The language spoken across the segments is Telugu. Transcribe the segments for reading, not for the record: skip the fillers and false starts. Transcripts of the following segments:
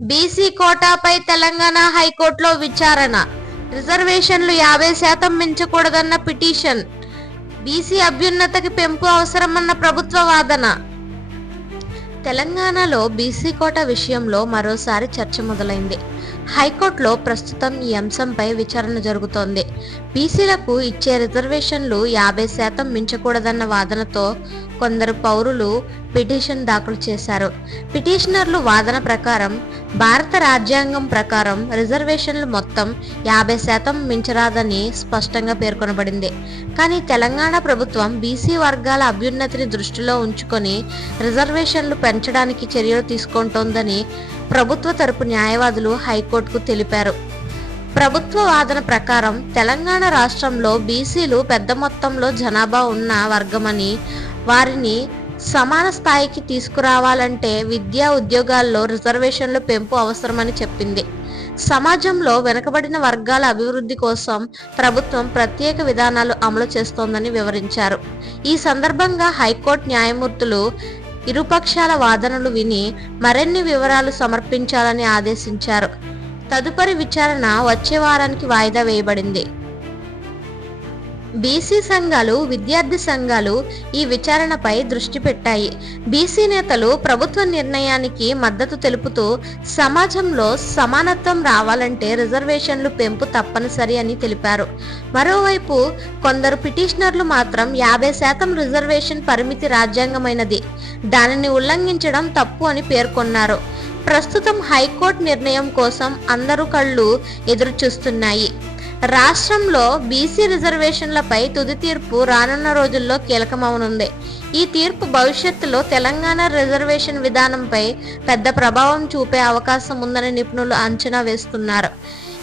బీసీ కోటాపై తెలంగాణ హైకోర్టులో విచారణ. రిజర్వేషన్లు 50% మించకూడదన్న పిటిషన్. బీసీ అభ్యున్నతికి పెంపు అవసరమన్న ప్రభుత్వ వాదన. తెలంగాణలో బీసీ కోటా విషయంలో మరోసారి చర్చ మొదలైంది. హైకోర్టులో ప్రస్తుతం ఈ అంశంపై విచారణ జరుగుతోంది. బీసీలకు ఇచ్చే రిజర్వేషన్లు 50% మించకూడదన్న వాదనతో కొందరు పౌరులు పిటిషన్ దాఖలు చేశారు. పిటిషనర్లు వాదన ప్రకారం భారత రాజ్యాంగం ప్రకారం రిజర్వేషన్లు మొత్తం 50% మించరాదని స్పష్టంగా పేర్కొనబడింది. కానీ తెలంగాణ ప్రభుత్వం బీసీ వర్గాల అభ్యున్నతిని దృష్టిలో ఉంచుకొని రిజర్వేషన్లు పెంచడానికి చర్యలు తీసుకుంటోందని ప్రభుత్వ తరపు న్యాయవాదులు హైకోర్టుకు తెలిపారు. ప్రభుత్వ వాదన ప్రకారం తెలంగాణ రాష్ట్రంలో బీసీలు పెద్ద మొత్తంలో జనాభా ఉన్న వర్గమని, వారిని సమాన స్థాయికి తీసుకురావాలంటే విద్యా ఉద్యోగాల్లో రిజర్వేషన్లు పెంపు అవసరమని చెప్పింది. సమాజంలో వెనుకబడిన వర్గాల అభివృద్ధి కోసం ప్రభుత్వం ప్రత్యేక విధానాలు అమలు చేస్తోందని వివరించారు. ఈ సందర్భంగా హైకోర్టు న్యాయమూర్తులు ఇరుపక్షాల వాదనలు విని మరిన్ని వివరాలు సమర్పించాలని ఆదేశించారు. తదుపరి విచారణ వచ్చే వారానికి వాయిదా వేయబడింది. బీసీ సంఘాలు, విద్యార్థి సంఘాలు ఈ విచారణపై దృష్టి పెట్టాయి. బీసీ నేతలు ప్రభుత్వ నిర్ణయానికి మద్దతు తెలుపుతూ సమాజంలో సమానత్వం రావాలంటే రిజర్వేషన్లు పెంపు తప్పనిసరి అని తెలిపారు. మరోవైపు కొందరు పిటిషనర్లు మాత్రం 50% రిజర్వేషన్ పరిమితి రాజ్యాంగమైనది, దానిని ఉల్లంఘించడం తప్పు అని పేర్కొన్నారు. ప్రస్తుతం హైకోర్టు నిర్ణయం కోసం అందరూ కళ్ళు ఎదురు చూస్తున్నాయి. రాష్ట్రంలో బీసీ రిజర్వేషన్లపై తుది తీర్పు రానున్న రోజుల్లో కీలకమవనుంది. ఈ తీర్పు భవిష్యత్తులో తెలంగాణ రిజర్వేషన్ విధానంపై పెద్ద ప్రభావం చూపే అవకాశం ఉందని నిపుణులు అంచనా వేస్తున్నారు.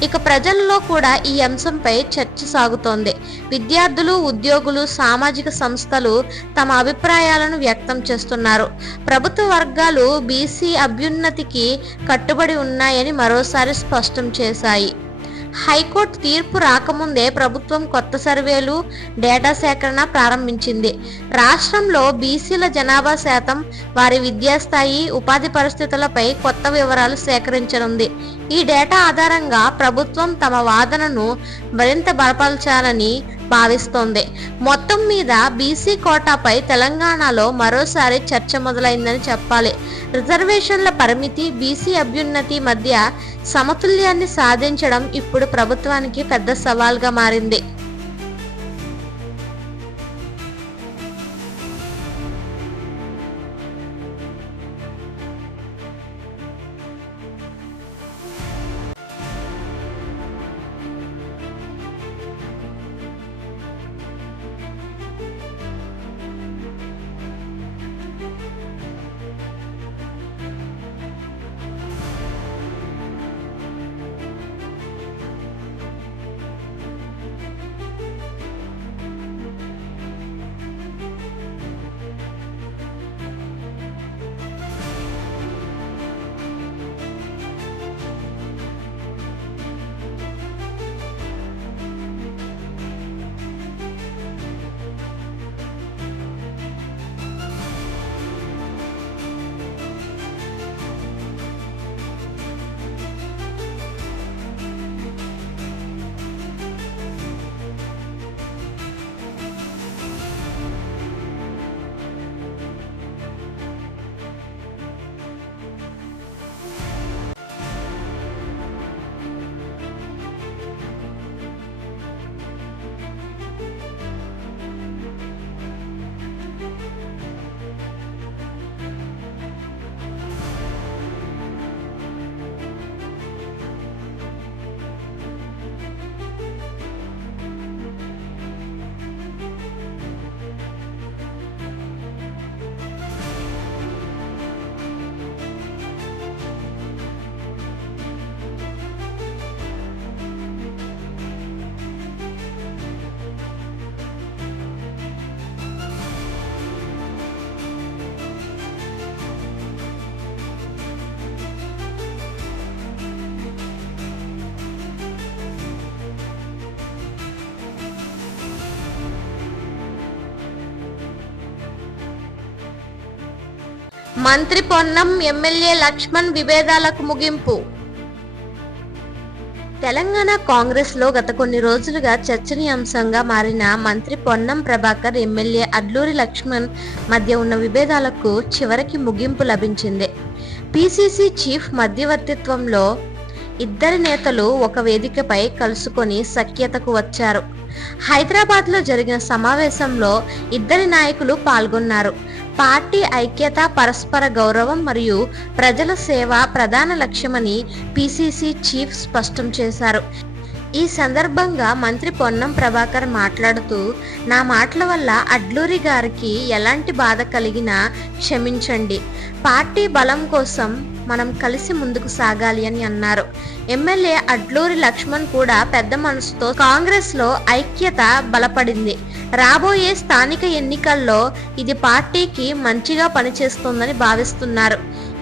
ఇక ప్రజల్లో కూడా ఈ అంశంపై చర్చ సాగుతోంది. విద్యార్థులు, ఉద్యోగులు, సామాజిక సంస్థలు తమ అభిప్రాయాలను వ్యక్తం చేస్తున్నారు. ప్రభుత్వ వర్గాలు బీసీ అభ్యున్నతికి కట్టుబడి ఉన్నాయని మరోసారి స్పష్టం చేశాయి. హైకోర్టు తీర్పు రాకముందే ప్రభుత్వం కొత్త సర్వేలు, డేటా సేకరణ ప్రారంభించింది. రాష్ట్రంలో బీసీల జనాభా శాతం, వారి విద్యాస్థాయి, ఉపాధి పరిస్థితులపై కొత్త వివరాలు సేకరించనుంది. ఈ డేటా ఆధారంగా ప్రభుత్వం తమ వాదనను మరింత బలపరచాలని భావిస్తోంది. మొత్తం మీద బీసీ కోటాపై తెలంగాణలో మరోసారి చర్చ మొదలైందని చెప్పాలి. రిజర్వేషన్ల పరిమితి, బీసీ అభ్యున్నతి మధ్య సమతుల్యాన్ని సాధించడం ఇప్పుడు ప్రభుత్వానికి పెద్ద సవాల్గా మారింది. మంత్రి పొన్నం ఎమ్మెల్యే లక్ష్మణ్ విభేదాలకు ముగింపు. తెలంగాణ కాంగ్రెస్ లో గత కొన్ని రోజులుగా చర్చనీయాంశంగా మారిన మంత్రి పొన్నం ప్రభాకర్ ఎమ్మెల్యే అడ్లూరి లక్ష్మణ్ మధ్య ఉన్న విభేదాలకు చివరికి ముగింపు లభించింది. పిసిసి చీఫ్ మధ్యవర్తిత్వంలో ఇద్దరి నేతలు ఒక వేదికపై కలుసుకొని సఖ్యతకు వచ్చారు. హైదరాబాద్లో జరిగిన సమావేశంలో ఇద్దరి నాయకులు పాల్గొన్నారు. పార్టీ ఐక్యత, పరస్పర గౌరవం మరియు ప్రజల సేవ ప్రధాన లక్ష్యమని పిసిసి చీఫ్ స్పష్టం చేశారు. ఈ సందర్భంగా మంత్రి పొన్నం ప్రభాకర్ మాట్లాడుతూ, నా మాటల వల్ల అడ్లూరి గారికి ఎలాంటి బాధ కలిగినా క్షమించండి. పార్టీ బలం కోసం మనం కలిసి ముందుకు సాగాలి అని అన్నారు. ఎమ్మెల్యే అడ్లూరి లక్ష్మణ్ కూడా పెద్ద మనసుతో కాంగ్రెస్ లో ఐక్యత బలపడింది. రాబోయే స్థానిక ఎన్నికల్లో ఇది పార్టీకి మంచిగా పనిచేస్తుందని భావిస్తున్నారు.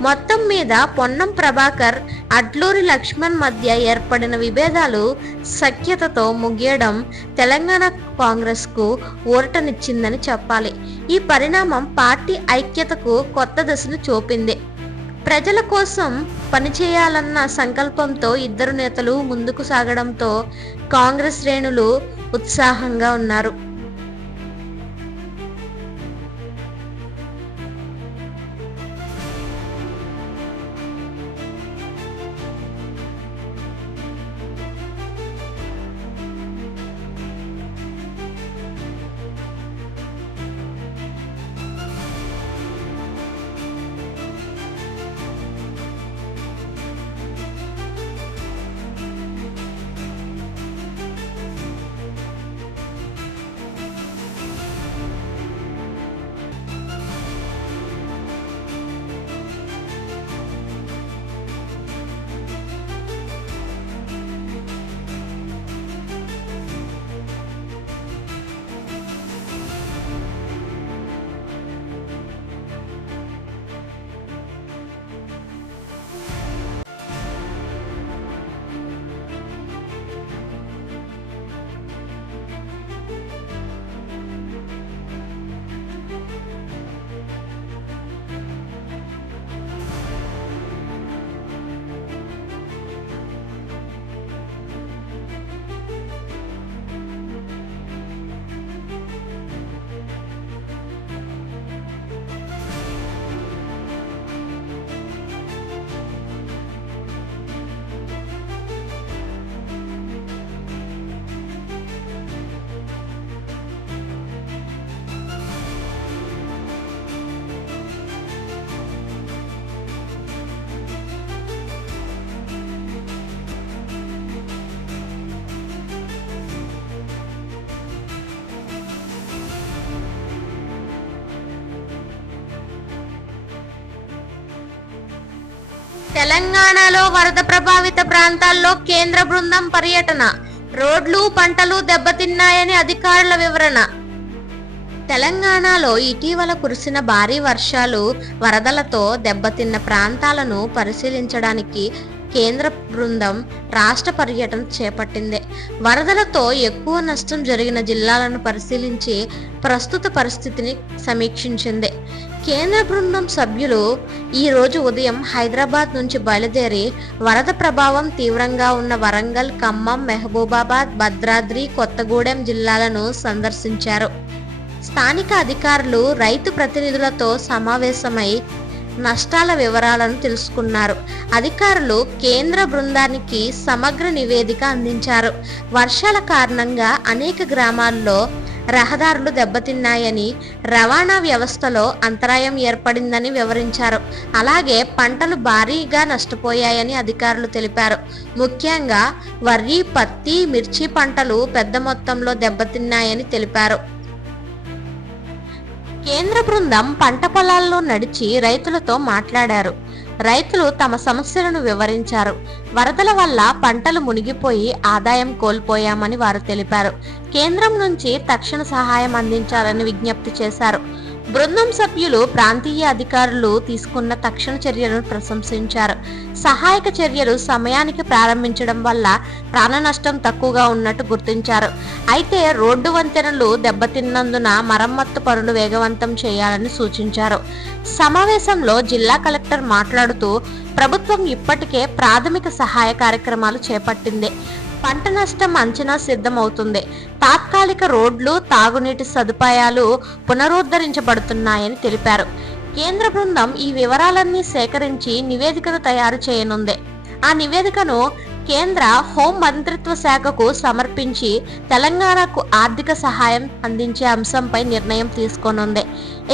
మొత్తం మీద పొన్నం ప్రభాకర్ అడ్లూరి లక్ష్మణ్ మధ్య ఏర్పడిన విభేదాలు సఖ్యతతో ముగియడం తెలంగాణ కాంగ్రెస్ కు ఊరటనిచ్చిందని చెప్పాలి. ఈ పరిణామం పార్టీ ఐక్యతకు కొత్త దశను చూపింది. ప్రజల కోసం పనిచేయాలన్న సంకల్పంతో ఇద్దరు నేతలు ముందుకు సాగడంతో కాంగ్రెస్ శ్రేణులు ఉత్సాహంగా ఉన్నారు. తెలంగాణలో వరద ప్రభావిత ప్రాంతాల్లో కేంద్ర బృందం పర్యటన. రోడ్లు, పంటలు దెబ్బతిన్నాయని అధికారుల వివరణ. తెలంగాణలో ఇటీవల కురిసిన భారీ వర్షాలు, వరదలతో దెబ్బతిన్న ప్రాంతాలను పరిశీలించడానికి కేంద్ర బృందం రాష్ట్ర పర్యటన చేపట్టింది. వరదలతో ఎక్కువ నష్టం జరిగిన జిల్లాలను పరిశీలించి ప్రస్తుత పరిస్థితిని సమీక్షించింది. కేంద్ర బృందం సభ్యులు ఈ రోజు ఉదయం హైదరాబాద్ నుంచి బయలుదేరి వరద ప్రభావం తీవ్రంగా ఉన్న వరంగల్, ఖమ్మం, మహబూబాబాద్, భద్రాద్రి, కొత్తగూడెం జిల్లాలను సందర్శించారు. స్థానిక అధికారులు, రైతు ప్రతినిధులతో సమావేశమై నష్టాల వివరాలను తెలుసుకున్నారు. అధికారులు కేంద్ర బృందానికి సమగ్ర నివేదిక అందించారు. వర్షాల కారణంగా అనేక గ్రామాల్లో రహదారులు దెబ్బతిన్నాయని, రవాణా వ్యవస్థలో అంతరాయం ఏర్పడిందని వివరించారు. అలాగే పంటలు భారీగా నష్టపోయాయని అధికారులు తెలిపారు. ముఖ్యంగా వరి, పత్తి, మిర్చి పంటలు పెద్ద మొత్తంలో దెబ్బతిన్నాయని తెలిపారు. కేంద్ర బృందం పంట పొలాల్లో నడిచి రైతులతో మాట్లాడారు. రైతులు తమ సమస్యలను వివరించారు. వరదల వల్ల పంటలు మునిగిపోయి ఆదాయం కోల్పోయామని వారు తెలిపారు. కేంద్రం నుంచి తక్షణ సహాయం అందించాలని విజ్ఞప్తి చేశారు. బృందం సభ్యులు ప్రాంతీయ అధికారులు తీసుకున్న తక్షణ చర్యలను ప్రశంసించారు. సహాయక చర్యలు సమయానికి ప్రారంభించడం వల్ల ప్రాణ నష్టం తక్కువగా ఉన్నట్టు గుర్తించారు. అయితే రోడ్డు వంతెనలు దెబ్బతిన్నందున మరమ్మత్తు పనులు వేగవంతం చేయాలని సూచించారు. సమావేశంలో జిల్లా కలెక్టర్ మాట్లాడుతూ ప్రభుత్వం ఇప్పటికే ప్రాథమిక సహాయ కార్యక్రమాలు చేపట్టింది. పంట నష్టం అంచనా సిద్ధమవుతుంది. తాత్కాలిక రోడ్లు, తాగునీటి సదుపాయాలు పునరుద్ధరించబడుతున్నాయని తెలిపారు. కేంద్ర బృందం ఈ వివరాలన్నీ సేకరించి నివేదికను తయారు చేయనుంది. ఆ నివేదికను కేంద్ర హోం మంత్రిత్వ శాఖకు సమర్పించి తెలంగాణకు ఆర్థిక సహాయం అందించే అంశంపై నిర్ణయం తీసుకోనుంది.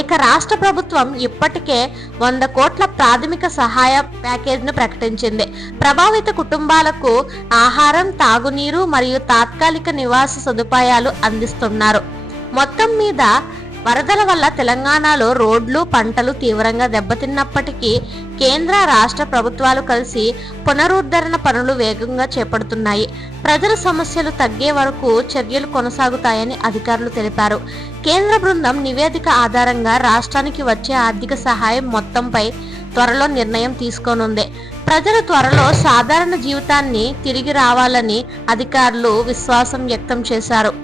ఇక రాష్ట్ర ప్రభుత్వం ఇప్పటికే 100 కోట్ల ప్రాథమిక సహాయ ప్యాకేజీని ప్రకటించింది. ప్రభావిత కుటుంబాలకు ఆహారం, తాగునీరు మరియు తాత్కాలిక నివాస సదుపాయాలు అందిస్తున్నారు. మొత్తం మీద వరదల వల్ల తెలంగాణలో రోడ్లు, పంటలు తీవ్రంగా దెబ్బతిన్నప్పటికీ కేంద్ర, రాష్ట్ర ప్రభుత్వాలు కలిసి పునరుద్ధరణ పనులు వేగంగా చేపడుతున్నాయి. ప్రజల సమస్యలు తగ్గే వరకు చర్యలు కొనసాగుతాయని అధికారులు తెలిపారు. కేంద్ర బృందం నివేదిక ఆధారంగా రాష్ట్రానికి వచ్చే ఆర్థిక సహాయం మొత్తంపై త్వరలో నిర్ణయం తీసుకోనుంది. ప్రజలు త్వరలో సాధారణ జీవితాన్ని తిరిగి రావాలని అధికారులు విశ్వాసం వ్యక్తం చేశారు.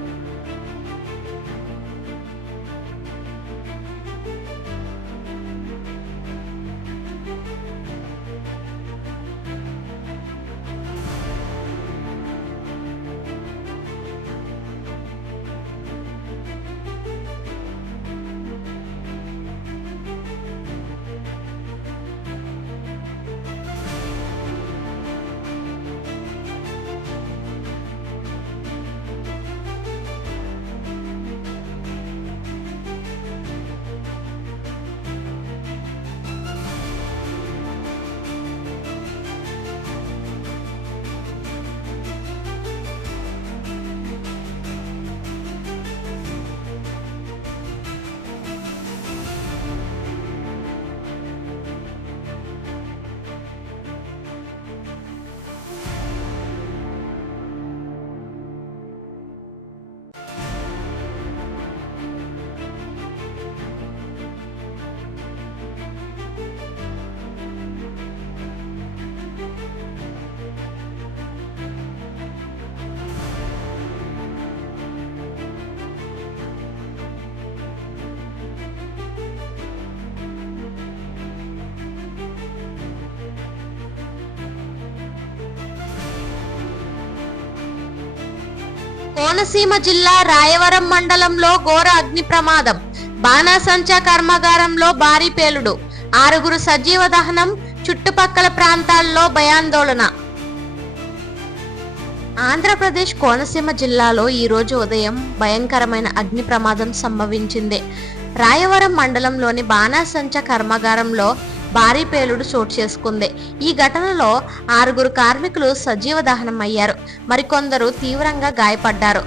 కోనసీమ జిల్లా రాయవరం మండలంలో ఘోర అగ్ని ప్రమాదం. బాణాసంచా కర్మాగారంలో భారీ పేలుడు. 6 సజీవ దహనం. చుట్టుపక్కల ప్రాంతాల్లో భయాందోళన. ఆంధ్రప్రదేశ్ కోనసీమ జిల్లాలో ఈ రోజు ఉదయం భయంకరమైన అగ్ని ప్రమాదం సంభవించింది. రాయవరం మండలంలోని బాణాసంచా కర్మాగారంలో భారీ పేలుడు చోటు చేసుకుంది. ఈ ఘటనలో 6 కార్మికులు సజీవ దహనం అయ్యారు. మరికొందరు తీవ్రంగా గాయపడ్డారు.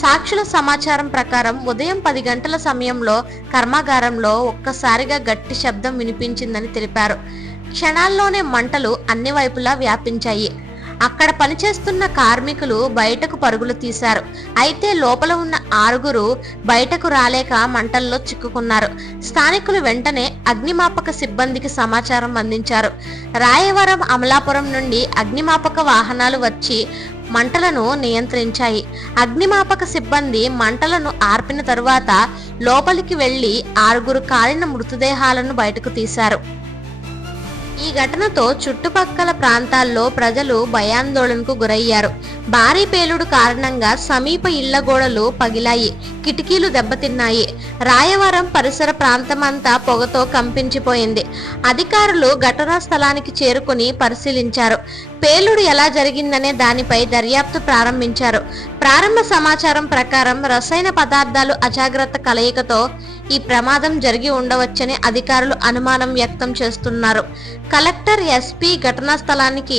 సాక్షుల సమాచారం ప్రకారం ఉదయం 10 గంటల సమయంలో కర్మాగారంలో ఒక్కసారిగా గట్టి శబ్దం వినిపించిందని తెలిపారు. క్షణాల్లోనే మంటలు అన్ని వైపులా వ్యాపించాయి. అక్కడ పనిచేస్తున్న కార్మికులు బయటకు పరుగులు తీశారు. అయితే లోపల ఉన్న 6 బయటకు రాలేక మంటల్లో చిక్కుకున్నారు. స్థానికులు వెంటనే అగ్నిమాపక సిబ్బందికి సమాచారం అందించారు. రాయవరం, అమలాపురం నుండి అగ్నిమాపక వాహనాలు వచ్చి మంటలను నియంత్రించాయి. అగ్నిమాపక సిబ్బంది మంటలను ఆర్పిన తరువాత లోపలికి వెళ్లి 6 కాలిన మృతదేహాలను బయటకు తీశారు. ఈ ఘటనతో చుట్టుపక్కల ప్రాంతాల్లో ప్రజలు భయాందోళనకు గురయ్యారు. భారీ పేలుడు కారణంగా సమీప ఇళ్ల గోడలు పగిలాయి, కిటికీలు దెబ్బతిన్నాయి. రాయవరం పరిసర ప్రాంతమంతా పొగతో కంపించిపోయింది. అధికారులు ఘటనా స్థలానికి చేరుకుని పరిశీలించారు. పేలుడు ఎలా జరిగిందనే దానిపై దర్యాప్తు ప్రారంభించారు. ప్రారంభ సమాచారం ప్రకారం రసాయన పదార్థాలు అజాగ్రత్త కలయికతో ఈ ప్రమాదం జరిగి ఉండవచ్చని అధికారులు అనుమానం వ్యక్తం చేస్తున్నారు. కలెక్టర్, ఎస్పీ ఘటనా స్థలానికి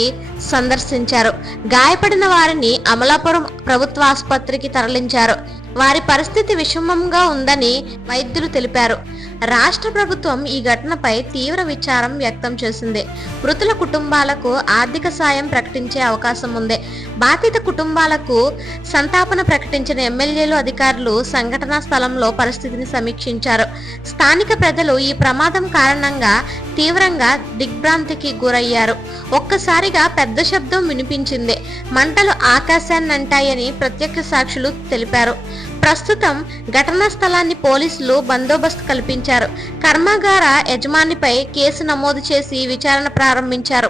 సందర్శించారు. గాయపడిన వారిని అమలాపురం ప్రభుత్వ ఆసుపత్రికి తరలించారు. వారి పరిస్థితి విషమంగా ఉందని వైద్యులు తెలిపారు. రాష్ట్ర ప్రభుత్వం ఈ ఘటనపై తీవ్ర విచారం వ్యక్తం చేసింది. మృతుల కుటుంబాలకు ఆర్థిక సాయం ప్రకటించే అవకాశం ఉంది. బాధిత కుటుంబాలకు సంతాపన ప్రకటించిన ఎమ్మెల్యేలు, అధికారులు సంఘటనా స్థలంలో పరిస్థితిని సమీక్షించారు. స్థానిక ప్రజలు ఈ ప్రమాదం కారణంగా తీవ్రంగా దిగ్భ్రాంతికి గురయ్యారు. ఒక్కసారిగా పెద్ద శబ్దం వినిపించింది. మంటలు ఆకాశాన్నంటాయని ప్రత్యక్ష సాక్షులు తెలిపారు. ప్రస్తుతం ఘటనా స్థలాన్ని పోలీసులు బందోబస్తు కల్పించారు. కర్మాగార యజమానిపై కేసు నమోదు చేసి విచారణ ప్రారంభించారు.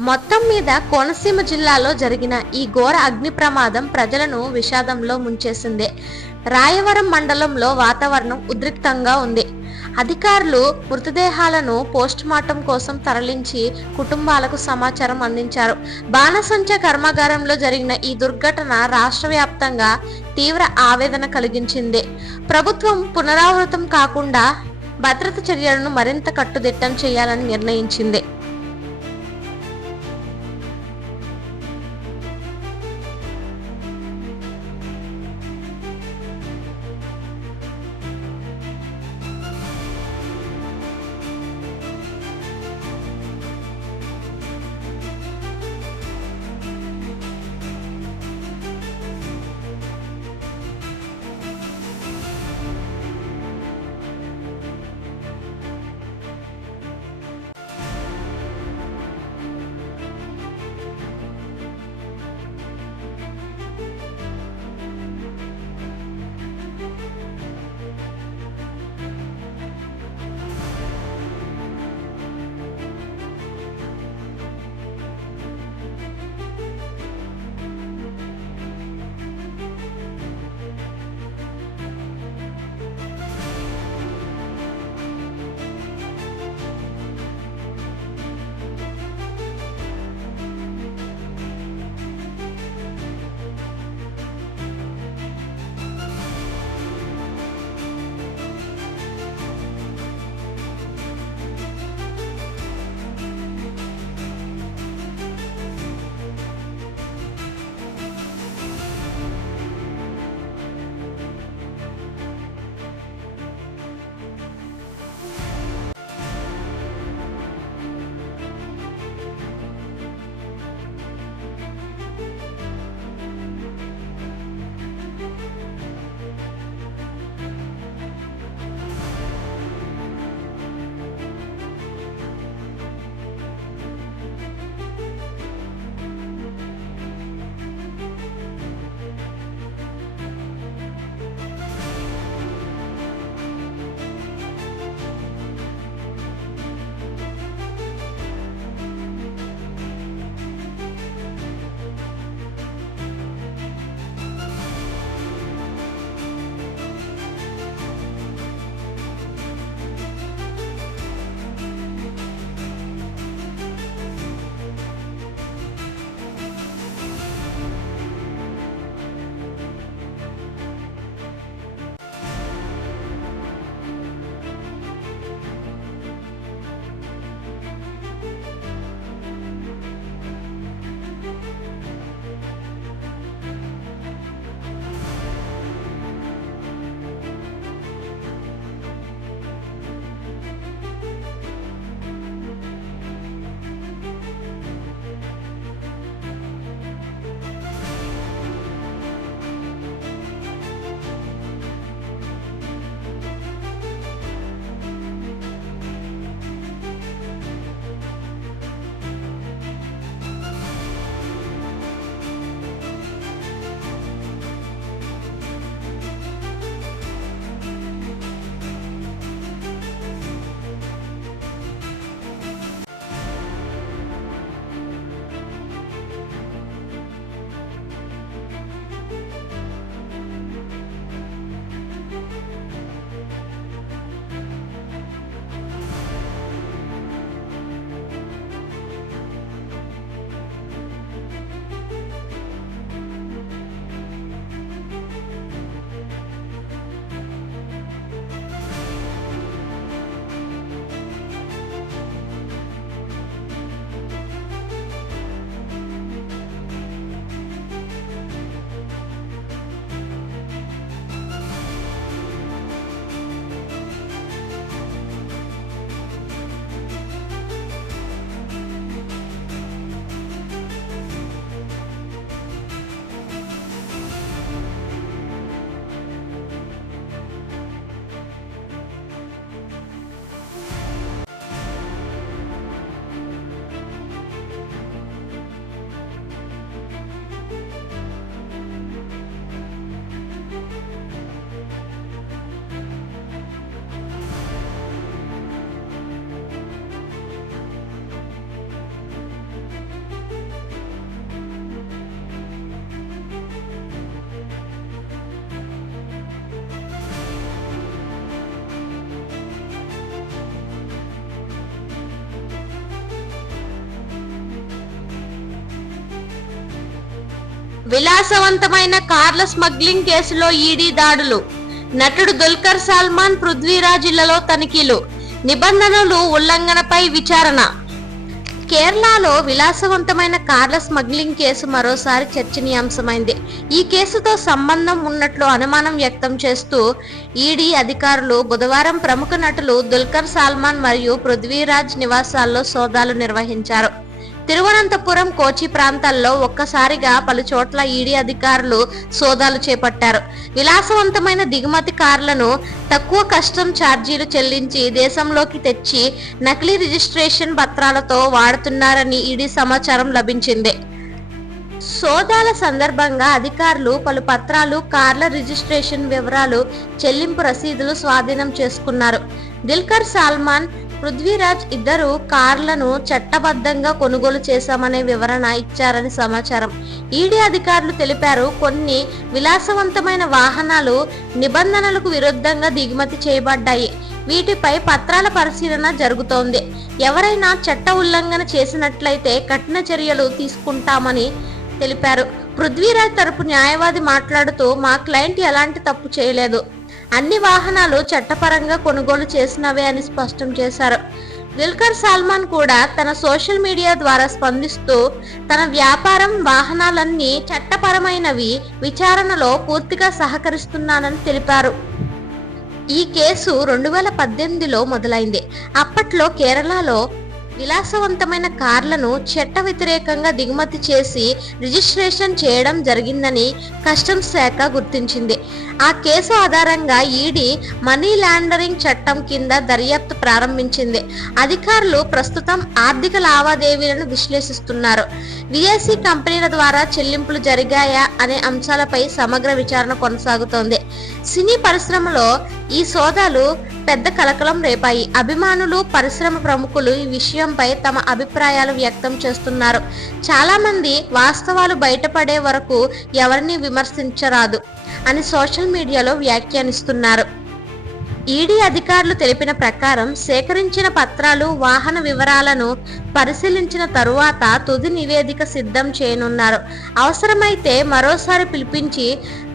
మొత్తం మీద కోనసీమ జిల్లాలో జరిగిన ఈ ఘోర అగ్ని ప్రమాదం ప్రజలను విషాదంలో ముంచేసింది. రాయవరం మండలంలో వాతావరణం ఉద్రిక్తంగా ఉంది. అధికారులు మృతదేహాలను పోస్టుమార్టం కోసం తరలించి కుటుంబాలకు సమాచారం అందించారు. బాణసంచ కర్మాగారంలో జరిగిన ఈ దుర్ఘటన రాష్ట్ర వ్యాప్తంగా తీవ్ర ఆవేదన కలిగించింది. ప్రభుత్వం పునరావృతం కాకుండా భద్రత చర్యలను మరింత కట్టుదిట్టం చేయాలని నిర్ణయించింది. విలాసవంతమైన కార్ల స్మగ్లింగ్ కేసులో ఈడీ దాడులు. నటుడు దుల్కర్ సల్మాన్, పృథ్వీరాజ్ ఇళ్లలో తనిఖీలు. నిబంధనలు ఉల్లంఘనపై విచారణ. కేరళలో విలాసవంతమైన కార్ల స్మగ్లింగ్ కేసు మరోసారి చర్చనీయాంశమైంది. ఈ కేసుతో సంబంధం ఉన్నట్లు అనుమానం వ్యక్తం చేస్తూ ఈడీ అధికారులు బుధవారం ప్రముఖ నటులు దుల్కర్ సల్మాన్ మరియు పృథ్వీరాజ్ నివాసాల్లో సోదాలు నిర్వహించారు. తిరువనంతపురం, కోచి ప్రాంతాల్లో ఒక్కసారిగా పలు చోట్ల ఈడీ అధికారులు సోదాలు చేపట్టారు. విలాసవంతమైన దిగుమతి కార్లను తక్కువ కస్టమ్ ఛార్జీలు చెల్లించి దేశంలోకి తెచ్చి నకిలీ రిజిస్ట్రేషన్ పత్రాలతో వాడుతున్నారని ఈడీ సమాచారం లభించింది. సోదాల సందర్భంగా అధికారులు పలు పత్రాలు, కార్ల రిజిస్ట్రేషన్ వివరాలు, చెల్లింపు రసీదులు స్వాధీనం చేసుకున్నారు. దుల్కర్ సల్మాన్, పృథ్వీరాజ్ ఇద్దరు కార్లను చట్టబద్ధంగా కొనుగోలు చేశామనే వివరణ ఇచ్చారని సమాచారం. ఈడీ అధికారులు తెలిపారు, కొన్ని విలాసవంతమైన వాహనాలు నిబంధనలకు విరుద్ధంగా దిగుమతి చేయబడ్డాయి. వీటిపై పత్రాల పరిశీలన జరుగుతోంది. ఎవరైనా చట్ట ఉల్లంఘన చేసినట్లయితే కఠిన చర్యలు తీసుకుంటామని తెలిపారు. పృథ్వీరాజ్ తరపు న్యాయవాది మాట్లాడుతూ, మా క్లయింట్ ఎలాంటి తప్పు చేయలేదు, అన్ని వాహనాలు చట్టపరంగా కొనుగోలు చేసినవే అని స్పష్టం చేశారు. దుల్కర్ సల్మాన్ కూడా తన సోషల్ మీడియా ద్వారా స్పందిస్తూ, తన వ్యాపారం, వాహనాలన్నీ చట్టపరమైనవి, విచారణలో పూర్తిగా సహకరిస్తున్నానని తెలిపారు. ఈ కేసు 2018లో మొదలైంది. అప్పట్లో కేరళలో విలాసవంతమైన కార్లను చట్ట వ్యతిరేకంగా దిగుమతి చేసి రిజిస్ట్రేషన్ చేయడం జరిగిందని కస్టమ్స్ శాఖ గుర్తించింది. ఆ కేసు ఆధారంగా ఈడీ మనీ లాండరింగ్ చట్టం కింద దర్యాప్తు ప్రారంభించింది. అధికారులు ప్రస్తుతం ఆర్థిక లావాదేవీలను విశ్లేషిస్తున్నారు. విదేశీ కంపెనీల ద్వారా చెల్లింపులు జరిగాయా అనే అంశాలపై సమగ్ర విచారణ కొనసాగుతోంది. సినీ పరిశ్రమలో ఈ సోదాలు పెద్ద కలకలం రేపాయి. అభిమానులు, పరిశ్రమ ప్రముఖులు ఈ విషయంపై తమ అభిప్రాయాలు వ్యక్తం చేస్తున్నారు. చాలా మంది వాస్తవాలు బయటపడే వరకు ఎవరిని విమర్శించరాదు అని సోషల్ మీడియాలో వ్యాఖ్యానిస్తున్నారు. ఈడీ అధికారులు తెలిపిన ప్రకారం సేకరించిన పత్రాలు, వాహన వివరాలను పరిశీలించిన తరువాత తుది నివేదిక సిద్ధం చేయనున్నారు. అవసరమైతే మరోసారి పిలిపించి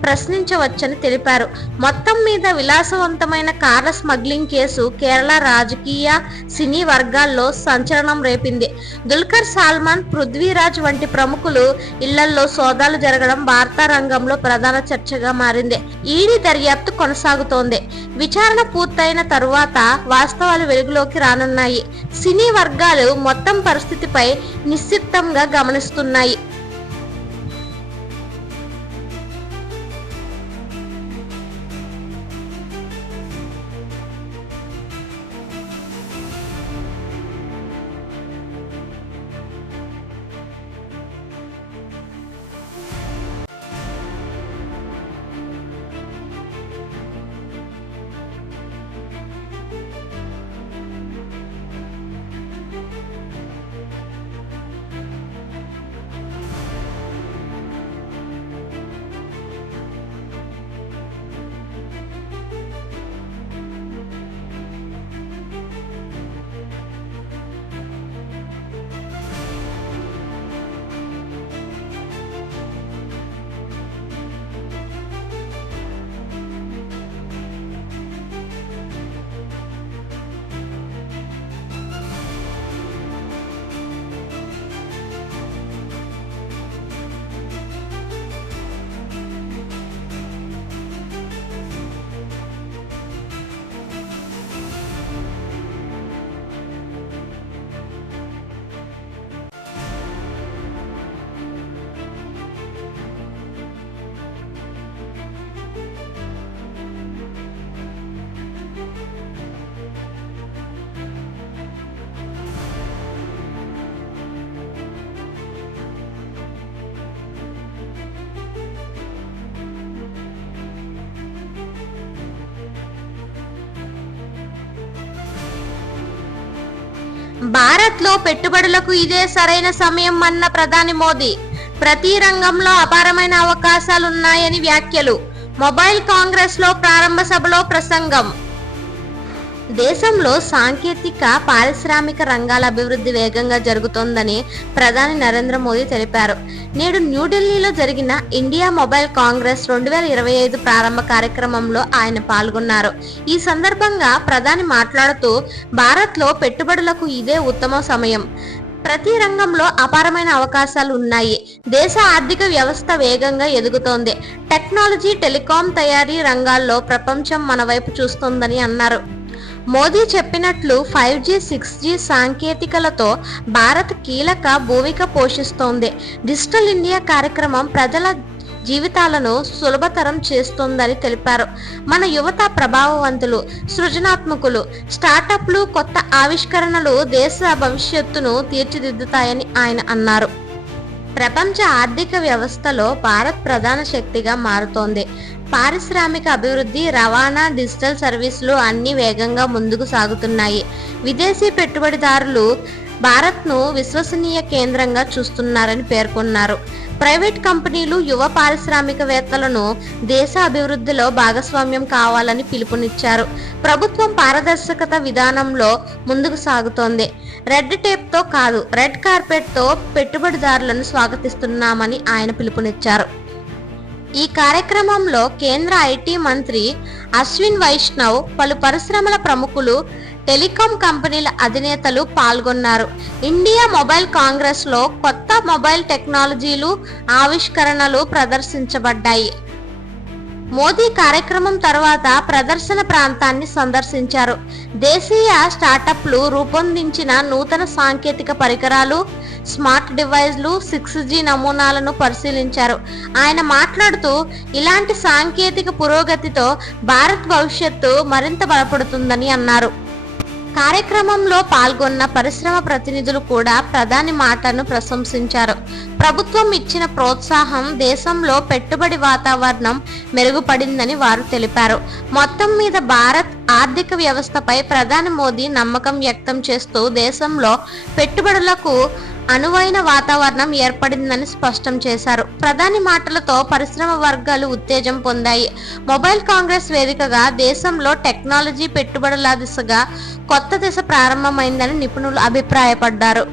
ప్రశ్నించవచ్చని తెలిపారు. మొత్తం మీద విలాసవంతమైన కార్ల స్మగ్లింగ్ కేసు కేరళ రాజకీయ, సినీ వర్గాల్లో సంచలనం రేపింది. దుల్కర్ సల్మాన్, పృథ్వీరాజ్ వంటి ప్రముఖులు ఇళ్లలో సోదాలు జరగడం వార్తా రంగంలో ప్రధాన చర్చగా మారింది. ఈడీ దర్యాప్తు కొనసాగుతోంది. విచారణ పూర్తయిన తరువాత వాస్తవాలు వెలుగులోకి రానున్నాయి. సినీ వర్గాలు మొత్తం పరిస్థితిపై నిశ్చితంగా గమనిస్తున్నాయి. భారత్లో పెట్టుబడులకు ఇదే సరైన సమయం అన్న ప్రధాని మోదీ. ప్రతి రంగంలో అపారమైన అవకాశాలున్నాయని వ్యాఖ్యలు. మొబైల్ కాంగ్రెస్ లో ప్రారంభ సభలో ప్రసంగం. దేశంలో సాంకేతిక పారిశ్రామిక రంగాల అభివృద్ధి వేగంగా జరుగుతోందని ప్రధాని నరేంద్ర మోదీ తెలిపారు. నేడు న్యూఢిల్లీలో జరిగిన ఇండియా మొబైల్ కాంగ్రెస్ 2025 ప్రారంభ కార్యక్రమంలో ఆయన పాల్గొన్నారు. ఈ సందర్భంగా ప్రధాని మాట్లాడుతూ, భారత్లో పెట్టుబడులకు ఇదే ఉత్తమ సమయం. ప్రతి రంగంలో అపారమైన అవకాశాలు ఉన్నాయి. దేశ ఆర్థిక వ్యవస్థ వేగంగా ఎదుగుతోంది. టెక్నాలజీ, టెలికాం తయారీ రంగాల్లో ప్రపంచం మన వైపు చూస్తోందని అన్నారు. మోదీ చెప్పినట్లు 5G, 6G సాంకేతికలతో భారత్ కీలక భూమిక పోషిస్తోంది. డిజిటల్ ఇండియా కార్యక్రమం ప్రజల జీవితాలను సులభతరం చేస్తోందని తెలిపారు. మన యువత ప్రభావవంతులు, సృజనాత్మకులు. స్టార్టప్లు, కొత్త ఆవిష్కరణలు దేశ భవిష్యత్తును తీర్చిదిద్దుతాయని ఆయన అన్నారు. ప్రపంచ ఆర్థిక వ్యవస్థలో భారత్ ప్రధాన శక్తిగా మారుతోంది. పారిశ్రామిక అభివృద్ధి, రవాణా, డిజిటల్ సర్వీసులు అన్ని వేగంగా ముందుకు సాగుతున్నాయి. విదేశీ పెట్టుబడిదారులు భారత్ను విశ్వసనీయ కేంద్రంగా చూస్తున్నారని పేర్కొన్నారు. ప్రైవేట్ కంపెనీలు, యువ పారిశ్రామికవేత్తలను దేశ అభివృద్ధిలో భాగస్వామ్యం కావాలని పిలుపునిచ్చారు. ప్రభుత్వం పారదర్శకత విధానంలో ముందుకు సాగుతోంది. రెడ్ టేప్తో కాదు, రెడ్ కార్పెట్తో పెట్టుబడిదారులను స్వాగతిస్తున్నామని ఆయన పిలుపునిచ్చారు. ఈ కార్యక్రమంలో కేంద్ర ఐటీ మంత్రి అశ్విన్ వైష్ణవ్, పలు పరిశ్రమల ప్రముఖులు, టెలికాం కంపెనీల అధినేతలు పాల్గొన్నారు. ఇండియా మొబైల్ కాంగ్రెస్ లో కొత్త మొబైల్ టెక్నాలజీలు, ఆవిష్కరణలు ప్రదర్శించబడ్డాయి. మోదీ కార్యక్రమం తర్వాత ప్రదర్శన ప్రాంతాన్ని సందర్శించారు. దేశీయ స్టార్టప్లు రూపొందించిన నూతన సాంకేతిక పరికరాలు, స్మార్ట్ డివైజ్లు, 6G నమూనాలను పరిశీలించారు. ఆయన మాట్లాడుతూ, ఇలాంటి సాంకేతిక పురోగతితో భారత్ భవిష్యత్తు మరింత బలపడుతుందని అన్నారు. కార్యక్రమంలో పాల్గొన్న పరిశ్రమ ప్రతినిధులు కూడా ప్రధాని మాటను ప్రశంసించారు. ప్రభుత్వం ఇచ్చిన ప్రోత్సాహం దేశంలో పెట్టుబడి వాతావరణం మెరుగుపడిందని వారు తెలిపారు. మొత్తం మీద భారత్ ఆర్థిక వ్యవస్థపై ప్రధాని మోదీ నమ్మకం వ్యక్తం చేస్తూ దేశంలో పెట్టుబడులకు అనువైన వాతావరణం ఏర్పడిందని స్పష్టం చేశారు. ప్రధాని మాటలతో పరిశ్రమ వర్గాలు ఉత్తేజం పొందాయి. మొబైల్ కాంగ్రెస్ వేదికగా దేశంలో టెక్నాలజీ పెట్టుబడుల దిశగా కొత్త దశ ప్రారంభమైందని నిపుణులు అభిప్రాయపడ్డారు.